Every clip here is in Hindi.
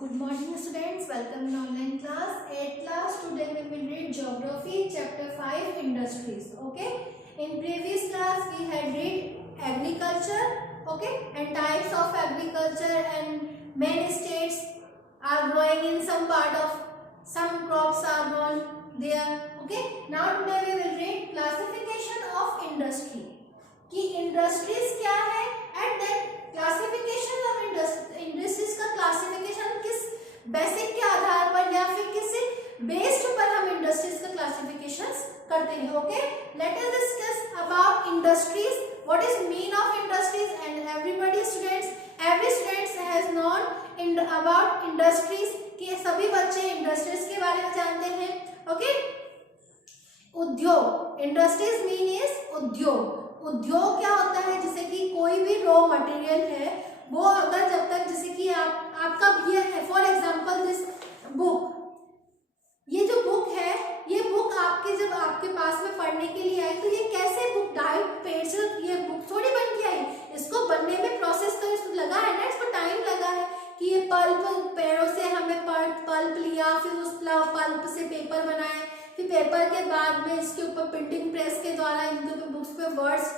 Good morning students, welcome in online class. 8th class, today we will read Geography chapter 5 Industries. Okay, in previous class we had read agriculture, okay, and types of agriculture and many states are growing in some part of some crops are grown there. Okay, now today we will read classification of industry कि इंडस्ट्रीज क्या है and then classification of industries का क्लासिफिकेशन किस बेसिक के आधार पर या फिर किसी बेस्ड पर हम इंडस्ट्रीज का क्लासिफिकेशंस करते हैं. Okay, let us discuss about industries, what is mean of industries and every students has known about industries कि सभी बच्चे इंडस्ट्रीज के बारे में जानते हैं. ओके, उद्योग, इंडस्ट्रीज मीन इज उद्योग. उद्योग क्या होता है, जैसे कि कोई भी रॉ मटेरियल है वो अगर जब तक जैसे कि आपका ये है फॉर एग्जांपल दिस बुक, ये जो बुक है ये बुक आपके जब आपके पास में पढ़ने के लिए आई तो ये कैसे बुक डायरेक्ट पेड़ से ये बुक थोड़ी बन के आई, इसको बनने में प्रोसेस तो लगा है ना, इसको टाइम लगा है कि ये पल्प पेड़ों से हमें पल्प लिया, फिर उस पल्प से पेपर बनाए, फिर पेपर के बाद में इसके ऊपर प्रिंटिंग प्रेस के द्वारा इनके ऊपर बुक्स पे वर्ड्स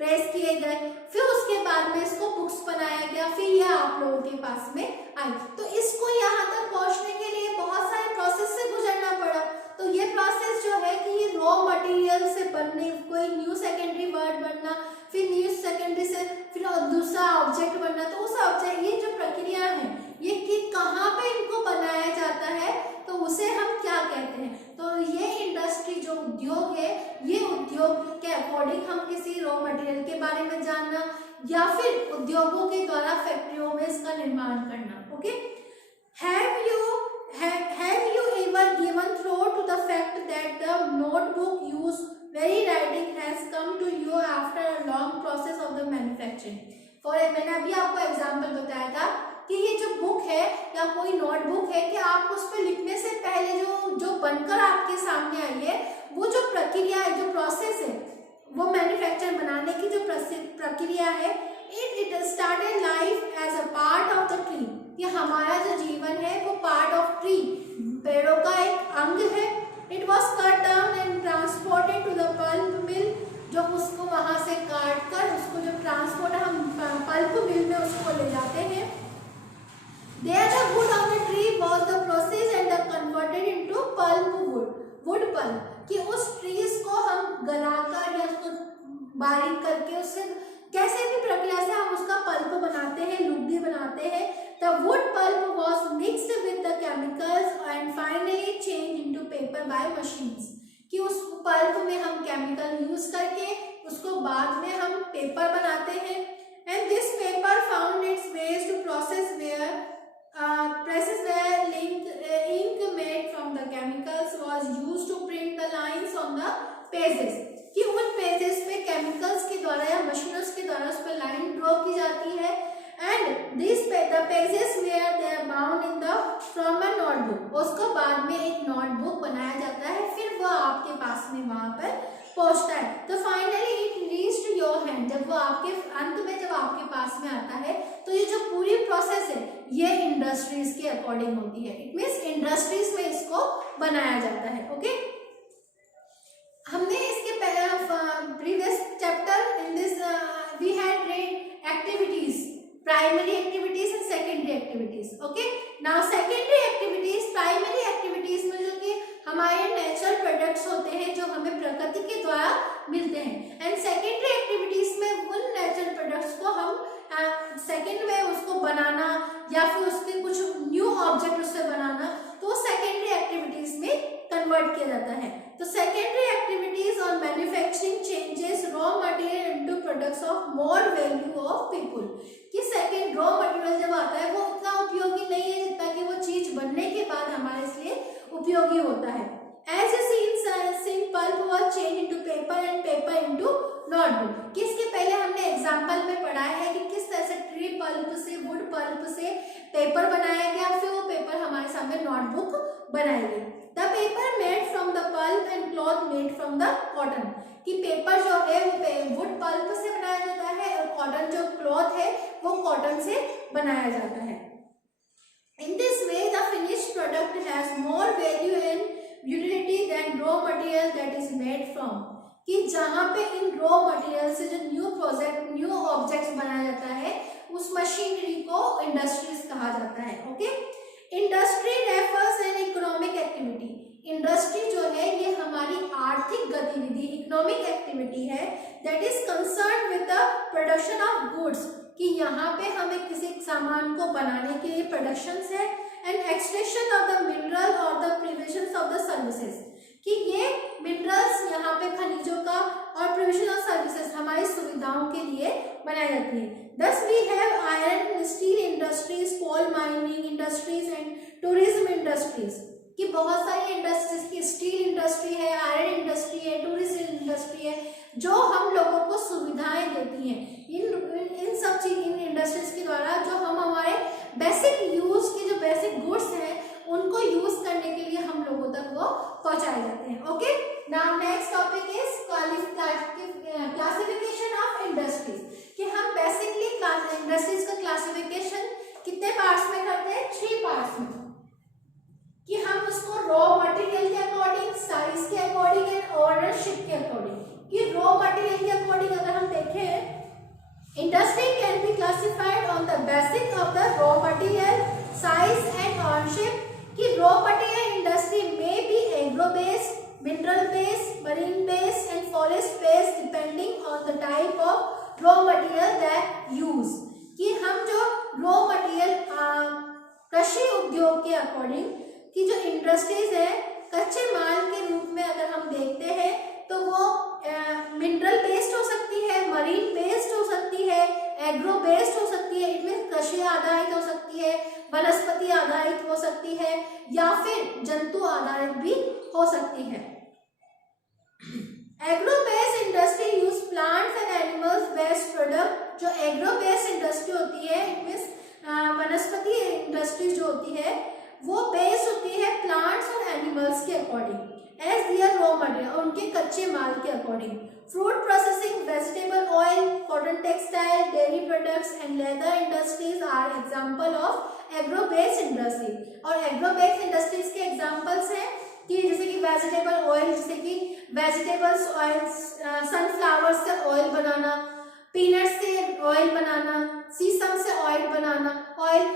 प्रेस किए गए, फिर उसके बाद में इसको बुक्स बनाया गया, फिर यह आप लोगों के पास में आई. तो इसको यहाँ तक पहुँचने के लिए बहुत सारे प्रोसेस से गुजरना पड़ा. तो ये प्रोसेस जो है कि ये रॉ मटेरियल से बनने, कोई न्यू सेकेंडरी वर्ड बनना, फिर न्यू सेकेंडरी से फिर दूसरा ऑब्जेक्ट बनना, तो उस ऑब्जेक्ट ये जो प्रक्रिया है ये कि कहाँ पे इनको बनाया जाता है तो उसे हम क्या कहते हैं. तो ये इंडस्ट्री जो उद्योग है, ये उद्योग के अकॉर्डिंग हम किसी रॉ मटेरियल के बारे में जानना या फिर उद्योगों के द्वारा फैक्ट्रियों में इसका निर्माण करना. Okay, have you ever given thought to the fact that the notebook use very writing has come to you after a long process of the manufacturing. मैंने अभी आपको एग्जाम्पल बताया था कि ये जो बुक है या कोई नोटबुक है कि आप उस पर लिखने से पहले जो बनकर आपके सामने आई है वो जो प्रक्रिया है, जो प्रोसेस है, वो मैन्युफैक्चर बनाने की जो प्रक्रिया है, it started life as a part of the tree. ये हमारा जो जीवन है वो पार्ट ऑफ ट्री, पेड़ों का एक अंग है. It was cut down and transported to the pulp mill, जो उसको वहां से काट कर उसको जो ट्रांसपोर्ट हम पल्प मिल में उसको ले जाते हैं. There the wood of the tree was the process and the converted into pulp wood pulp, कि उस ट्रीज को हम गलाकर या उसको बारीक करके उससे कैसे भी प्रक्रिया से हम उसका पल्प बनाते हैं, लुगदी बनाते हैं. The wood pulp was mixed with the chemicals and finally changed into paper by machines, कि उस पल्प में हम केमिकल यूज करके उसको बाद में हम पेपर बनाते हैं. And this paper found its ways to process where presses where ink made from the chemicals was used to print the lines on the pages, कि उन पेजेस पे केमिकल्स के द्वारा या मशीनों के द्वारा उस पर लाइन ड्रॉ की जाती है. And this the pages where they are bound in the from a notebook, उसको बाद में एक नोटबुक बनाया जाता है, फिर वो आपके पास में वहां पर पहुंचता है. तो finally it reached your hand, जब वो आपके अंत में जब आपके पास में आता है तो ये जो पूरी प्रोसेस है ये इंडस्ट्रीज के अकॉर्डिंग होती है. इट मींस इंडस्ट्रीज में इसको बनाया जाता है. ओके, हमने इसके previous chapter in this we had read activities, primary activities and secondary activities. Okay, now secondary activities, primary activities में जो कि हमारे नेचुरल प्रोडक्ट्स होते हैं जो हमें प्रकृति के द्वारा मिलते हैं, एंड सेकेंडरी एक्टिविटीज में उन नेचुरल प्रोडक्ट्स को हम सेकेंड में उसको बनाना या फिर उसके कुछ न्यू ऑब्जेक्ट उससे बनाना, तो सेकेंडरी एक्टिविटीज में कन्वर्ट किया जाता है. तो सेकेंडरी एक्टिविटीज और manufacturing changes raw material into products of more value of people, कि सेकेंड रॉ मटेरियल जब आता है वो उतना उपयोगी नहीं है जितना कि वो चीज बनने के बाद हमारे इसलिए उपयोगी होता है. As you see in pulp was changed into paper and paper into notebook, कि इसके पहले हमने एग्जाम्पल में पढ़ा है कि किस तरह से ट्री पल्प से, वुड पल्प से पेपर बनाया गया, फिर वो पेपर हमारे सामने नोटबुक बनाई गई. The paper made from the pulp and cloth made from the cotton, कि पेपर जो है वो वुड पल्प से बनाया जाता है और कॉटन जो क्लॉथ है वो कॉटन से बनाया जाता है. In this way, the finished product has more value and utility than raw material that is made from. कि जहाँ पे इन रॉ मटेरियल से जो न्यू ऑब्जेक्ट्स बनाया जाता है उस मशीनरी को इंडस्ट्रीज कहा जाता है. Okay. Industry refers an economic activity. Industry जो है ये हमारी आर्थिक गतिविधि, इकोनॉमिक एक्टिविटी है that is concern with the production of goods. कि यहाँ पे हमें किसी सामान को बनाने के लिए प्रोडक्शन है and extraction of the mineral और the provision of the services. कि ये मिनरल्स यहाँ पे खनिजों का और प्रोविजन ऑफ सर्विसेज हमारी सुविधाओं के लिए बनाई जाती है. Thus we have iron, steel industries, coal mining industries and tourism industries. कि बहुत सारी इंडस्ट्रीज की स्टील इंडस्ट्री है, आयरन इंडस्ट्री है, टूरिज्म इंडस्ट्री है जो हम लोगों को सुविधाएं देती हैं. इन सब चीज इन इंडस्ट्रीज के द्वारा जो हम हमारे बेसिक यूज की जो बेसिक गुड्स हैं उनको यूज करने के लिए हम लोगों तक वो पहुंचाए जाते हैं. Okay. Now next topic is classification of industries. कि हम बेसिकली इंडस्ट्रीज का क्लासिफिकेशन कितने पार्ट्स में करते हैं? 3 पार्ट्स में. कि हम उसको रॉ मटेरियल के अकॉर्डिंग, साइज के अकॉर्डिंग एंड ओनरशिप के अकॉर्डिंग. कि रॉ मटेरियल के अकॉर्डिंग अगर हम देखें, industry can be classified on the basis of the raw material, size and ownership. कि रॉ मटेरियल इंडस्ट्री में B agro based, mineral based, marine based and forest based depending on the type of raw material that use. कि हम जो रॉ मटेरियल कृषि उद्योग के अकॉर्डिंग कि जो इंडस्ट्रीज है कच्चे माल के रूप में अगर हम देखते हैं तो वो मिनरल बेस्ड हो सकती है, मरीन बेस्ड हो सकती है, एग्रो बेस्ड हो सकती है, इनमें कृषि आधारित हो सकती है, वनस्पति आधारित हो सकती है या फिर जंतु आधारित भी हो सकती है. Agro based industry use plants and animals based product. जो एग्रो बेस्ड इंडस्ट्री होती है इनमें वनस्पति इंडस्ट्री जो होती है वो बेस्ड होती है प्लांट्स और एनिमल्स के according as their raw material, उनके कच्चे माल के according. Fruit processing, vegetable oil, cotton textile, dairy products and leather industries are example of agro based industry. और एग्रो बेस्ड इंडस्ट्रीज के एग्जांपल्स हैं कि जैसे कि वेजिटेबल ऑयल, जैसे कि वेजिटेबल्स ऑयल, सनफ्लावर से ऑयल बनाना, पीनट से ऑयल बनाना, सीसम से ऑयल बनाना ऑयल.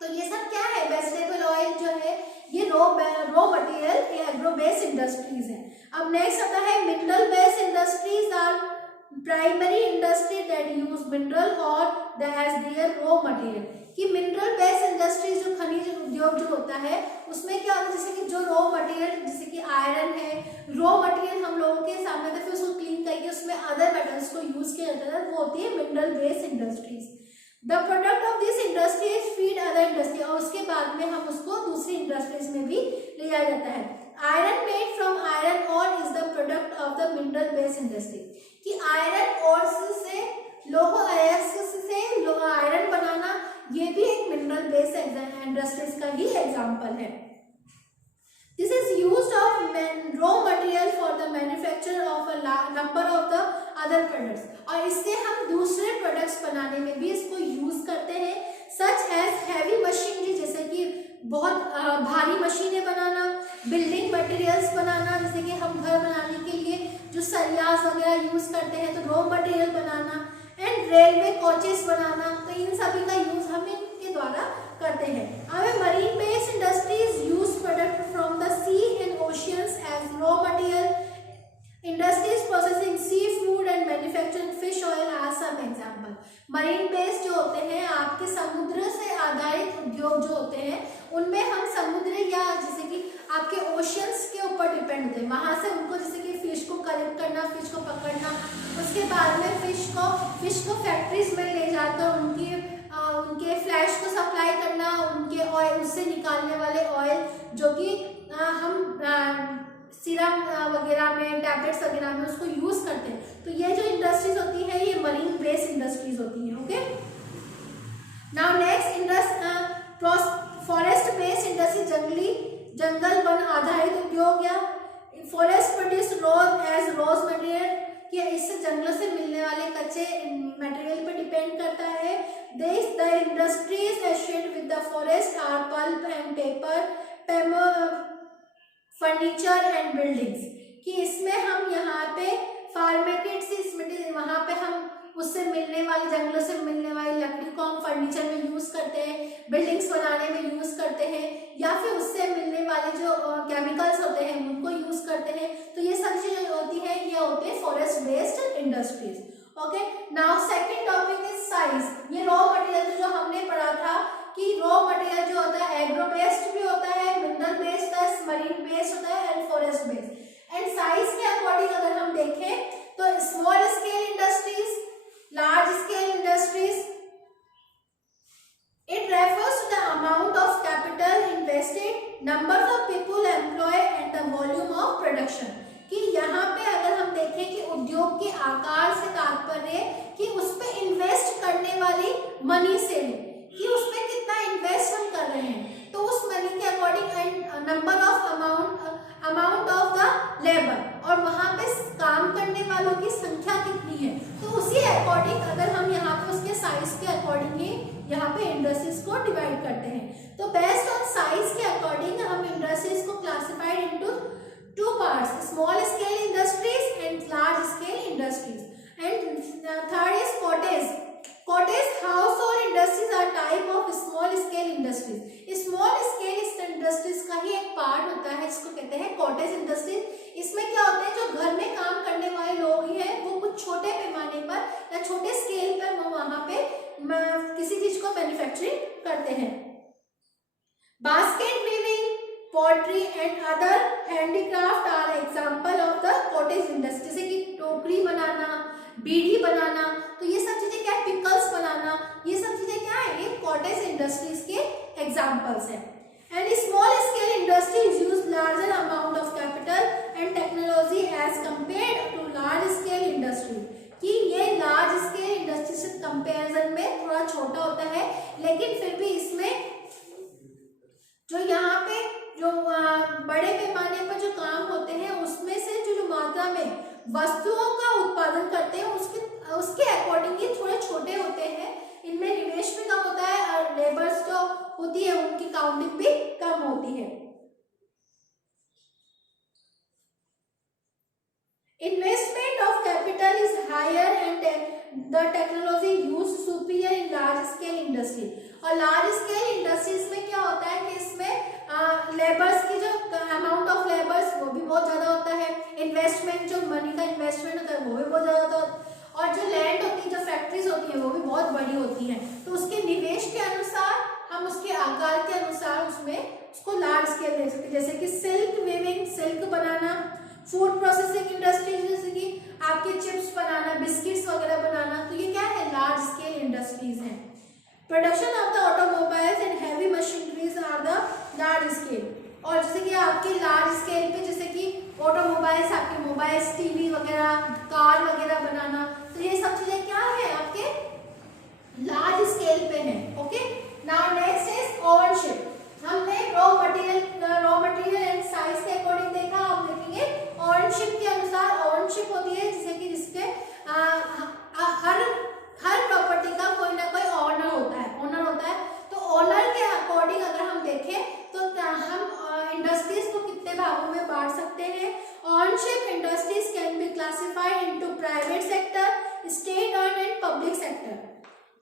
तो ये सब क्या है? वेजिटेबल ऑयल जो है ये raw material agro based industries है. अब नेक्स्ट आता है mineral based industries are primary industry that use mineral ore as their raw material. कि मिनरल बेस्ड इंडस्ट्रीज जो खनिज उद्योग जो होता है उसमें क्या होता है, जैसे कि जो रॉ मटेरियल जैसे कि आयरन है, रॉ मटेरियल हम लोगों के सामने था, फिर उसको क्लीन करके उसमें अदर मेटल्स को यूज किया जाता है, वो होती है mineral based industries. The product of this industries feed other industry, और उसके बाद में हम उसको दूसरी इंडस्ट्रीज में भी ले जाया जाता है. आयरन मेड फ्रॉम आयरन और is the product of the mineral based industry. कि आयरन और से लोह अयस्क से आयरन बनाना ये भी एक मिनरल बेस्ड इंडस्ट्रीज का ही एग्जांपल है. This is used of raw material for the manufacture of a number of the other products. और इससे हम दूसरे प्रोडक्ट्स बनाने में भी इसको यूज करते हैं, such as heavy machinery जैसे कि बहुत भारी मशीनें बनाना, बिल्डिंग मटेरियल्स बनाना, जैसे कि हम घर बनाने के लिए जो सरियाज वगैरह यूज करते हैं तो रॉ मटेरियल बनाना, एंड रेलवे कोचेस बनाना. तो इन सभी का यूज हम इनके द्वारा करते हैं. हमें marine based industries use product from the sea and oceans as raw material. Industries processing sea food and manufacturing fish oil are some example. Marine based जो होते हैं आपके समुद्र से आधारित उद्योग जो होते हैं उनमें हम समुद्र या जैसे कि आपके ओशियंस के ऊपर डिपेंड होते हैं, वहां से उनको जैसे कि फिश को कलेक्ट करना, फिश को पकड़ना, उसके बाद में फिश को फैक्ट्रीज में ले जाकर उनके फ्लैश को सप्लाई करना, उनके ऑयल उससे निकालने वाले ऑयल जो कि हम सीरम वगैरह में, टैबलेट्स वगैरह में उसको यूज करते हैं. तो ये जो इंडस्ट्रीज होती है ये मरीन बेस्ड इंडस्ट्रीज होती है. Okay. Now next forest based industry, जंगल वन आधारित उद्योग या फॉरेस्ट प्रोड्यूस रॉज मटेरियल. कि इससे जंगलों से मिलने वाले कच्चे मटेरियल पर डिपेंड करता है. The industries associated with the forest are furniture and buildings, कि इसमें हम यहाँ पे फार्मेकेट वहाँ पे हम उससे मिलने वाले जंगलों से मिलने वाली लकड़ी को हम फर्नीचर में यूज करते हैं, बिल्डिंग्स बनाने में यूज करते हैं, या फिर उससे मिलने वाले जो केमिकल्स होते हैं उनको यूज करते हैं। तो ये सब चीजें होती है, ये होते हैं forest based industries. Okay, now second topic is size. ये रॉ मटेरियल जो हमने पढ़ा था कि रॉ मटेरियल जो होता है एग्रो बेस्ड भी होता है, मिनरल बेस्ड होता है, मरीन बेस्ड होता है and forest based. And size के अकॉर्डिंग अगर हम देखें तो small scale industries, large scale industries, it refers to the amount of capital invested, number of people employed and the volume of production। कि यहाँ पे अगर हम देखें कि उद्योग के आकार से तात्पर्य कि उस पे इन्वेस्ट करने वाली मनी से कि उस पे कितना इन्वेस्ट हम कर रहे हैं, तो उस मनी के according and number of amount of the labour, और वहाँ पे काम करने वालों की संख्या कितनी है, तो उसी अकॉर्डिंग अगर हम यहाँ पे उसके साइज के अकॉर्डिंग ही यहाँ पे इंडस्ट्रीज को डिवाइड करते हैं। तो बेस्ड ऑन साइज के अकॉर्डिंग हम इंडस्ट्रीज को classified into two parts, small scale industries and large scale industries. And third is cottage. Cottage house और industries are type of small scale industries. Small scale industries का ही एक पार्ट होता है जिसको कहते हैं कॉटेज इंडस्ट्रीज। इसमें क्या होता है, जो घर में काम करने वाले लोग हैं वो कुछ छोटे पैमाने पर या छोटे स्केल पर वो वहां पे किसी चीज को मैन्युफैक्चरिंग करते हैं। Basket weaving, pottery and other handicraft are example of the cottage industry. जैसे कि टोकरी बनाना, बीड़ी बनाना, तो ये सब चीजें क्या है, पिकल्स बनाना, ये सब चीजें क्या है, ये कॉटेज इंडस्ट्रीज के एग्जांपल्स हैं। And small scale industries use larger amount of capital and technology as compared to large scale industry. कि ये लार्ज स्केल इंडस्ट्री से कंपैरिजन में थोड़ा छोटा होता है, लेकिन फिर भी इसमें जो यहाँ पे जो बड़े पैमाने पर जो काम होते हैं उसमें से जो मात्रा में वस्तुओं का उत्पादन करते हैं उसके अकॉर्डिंग ये थोड़े छोटे होते हैं। इनमें निवेश भी कम होता है और लेबर्स जो होती है उनकी काउंटिंग भी कम होती है। Investment of capital is higher and the technology use superior in large scale industry. और लार्ज स्केल इंडस्ट्रीज में क्या होता है कि इसमें लेबर्स की जो अमाउंट ऑफ लेबर्स वो भी बहुत ज्यादा होता है, इन्वेस्टमेंट जो मनी का इन्वेस्टमेंट होता है वो भी बहुत ज्यादा होता है, और जो लैंड होती है, जो फैक्ट्रीज होती है वो भी बहुत बड़ी होती है। तो उसके निवेश के अनुसार हम उसके आकार के अनुसार उसमें उसको लार्ज स्केल दे सकते हैं। जैसे कि सिल्क वीविंग, सिल्क बनाना, फूड प्रोसेसिंग इंडस्ट्री जैसे कि आपके चिप्स बनाना, बिस्किट्स वगैरह बनाना, तो ये क्या है, लार्ज स्केल इंडस्ट्रीज हैं। Production of the automobiles and heavy machineries are the large scale. और जैसे कि आपके लार्ज स्केल पे जैसे कि ऑटोमोबाइल्स, आपके मोबाइल्स, टीवी वगैरह, कार वगैरह बनाना, तो ये सब चीजें क्या है आपके लार्ज स्केल पे है। Okay, now next is ownership. हमने रॉ मटेरियल एंड साइज के अकॉर्डिंग देखा, आप देखेंगे ओवनशिप के अनुसार ओवनशिप होती है जैसे कि जिसके हर प्रॉपर्टी का कोई ना कोई ओनर होता है। तो ओनर के अकॉर्डिंग अगर हम देखें तो हम इंडस्ट्रीज को कितने भागों में बांट सकते हैं। Ownership industries can be classified into private sector, state owned and public sector.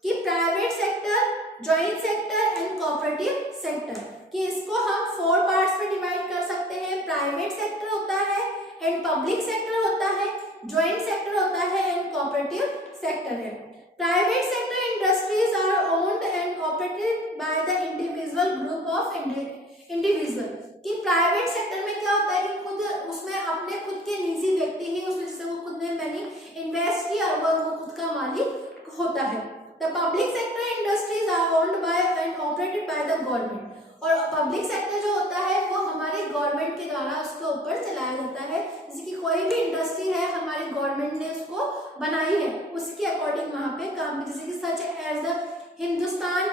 कि private sector, joint sector and cooperative sector, कि इसको हम 4 पार्ट्स में डिवाइड कर सकते हैं। प्राइवेट सेक्टर होता है एंड पब्लिक सेक्टर होता है, जॉइंट सेक्टर होता है एंड कोऑपरेटिव सेक्टर है। Private sector industries are owned and operated by the individual group of individual. कि प्राइवेट सेक्टर में क्या होता है कि खुद उसमें अपने खुद के निजी व्यक्ति ही उसमें जैसे वो खुद ने मनी इन्वेस्ट किया और वो खुद का मालिक होता है। The public sector industries are owned by and operated by the government. और पब्लिक सेक्टर जो होता है वो हमारे गवर्नमेंट के द्वारा उसके ऊपर चलाया जाता है। जैसे कि कोई भी इंडस्ट्री है हमारी गवर्नमेंट ने उसको बनाई है, उसके अकॉर्डिंग वहां पे काम, जैसे कि such as the Hindustan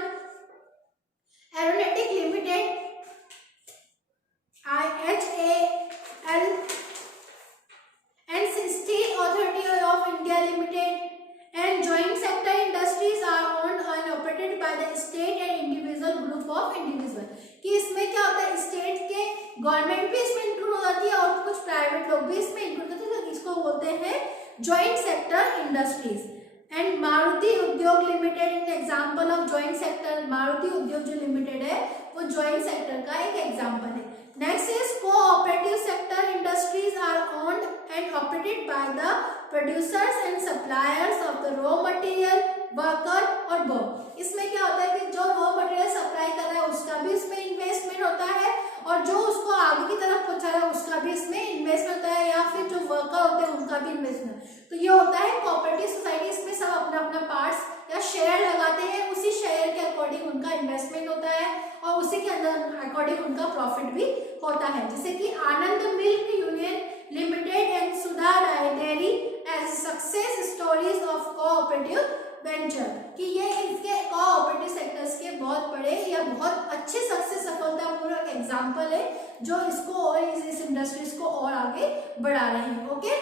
aeronautic limited, IHAL and Steel Authority of India Limited and joint sector industries are owned and operated by the state and individual group of individual। कि इसमें क्या होता है, स्टेट के गवर्नमेंट भी इसमें इंक्लूड हो जाती है और कुछ प्राइवेट लोग भी इसमें इंक्लूड होते हैं, इसको बोलते हैं joint sector industries. And Maruti Udyog limited in example of joint sector, Maruti Udyog जो लिमिटेड है वो जॉइंट सेक्टर का एक एग्जांपल है। Next is cooperative sector industries are owned and operated by the producers and suppliers of the raw material, worker or work. इसमें क्या होता है कि जो रॉ मटेरियल सप्लाई कर रहा है उसका भी इसमें इन्वेस्टमेंट होता है और जो उसको आगे की तरफ पहुंचा रहा है उसका भी इसमें इन्वेस्टमेंट होता है, या फिर जो वर्कर होते हैं उनका भी इन्वेस्टमेंट। तो ये होता है कोऑपरेटिव सोसाइटी, इसमें सब अपना अपना पार्ट्स या शेयर लगाते हैं, उसी शेयर के अकॉर्डिंग उनका इन्वेस्टमेंट होता है और उसी के अंदर अकॉर्डिंग उनका प्रॉफिट भी होता है। जैसे कि Anand milk union limited and Sudha dairy as success stories of cooperative venture, कि ये इसके कोऑपरेटिव सेक्टर्स के बहुत बड़े या बहुत अच्छे सक्सेस सफलतापूर्वक एग्जांपल है जो इसको और इस इंडस्ट्रीज को और आगे बढ़ा रहे हैं। Okay,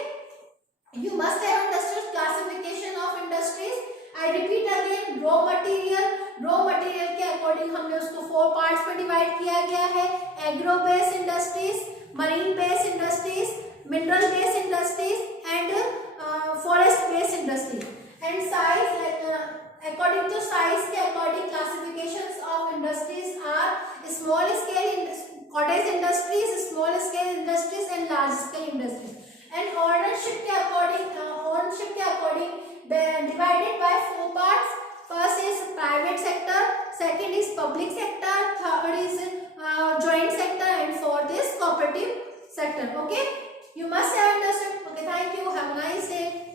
you must have understood classification of industries. I repeat again, raw material के अकॉर्डिंग हमने उसको 4 पार्ट्स में डिवाइड किया गया है। Agro based industries, marine based industries, mineral based industries and forest based industries. And size, according to size के according classifications of industries are small scale cottage industries, small scale industries and large scale industries. And ownership के according divided by 4 parts. First is private sector, second is public sector, third is joint sector and fourth is cooperative sector. Okay, you must have understood. Okay, thank you, have a nice day.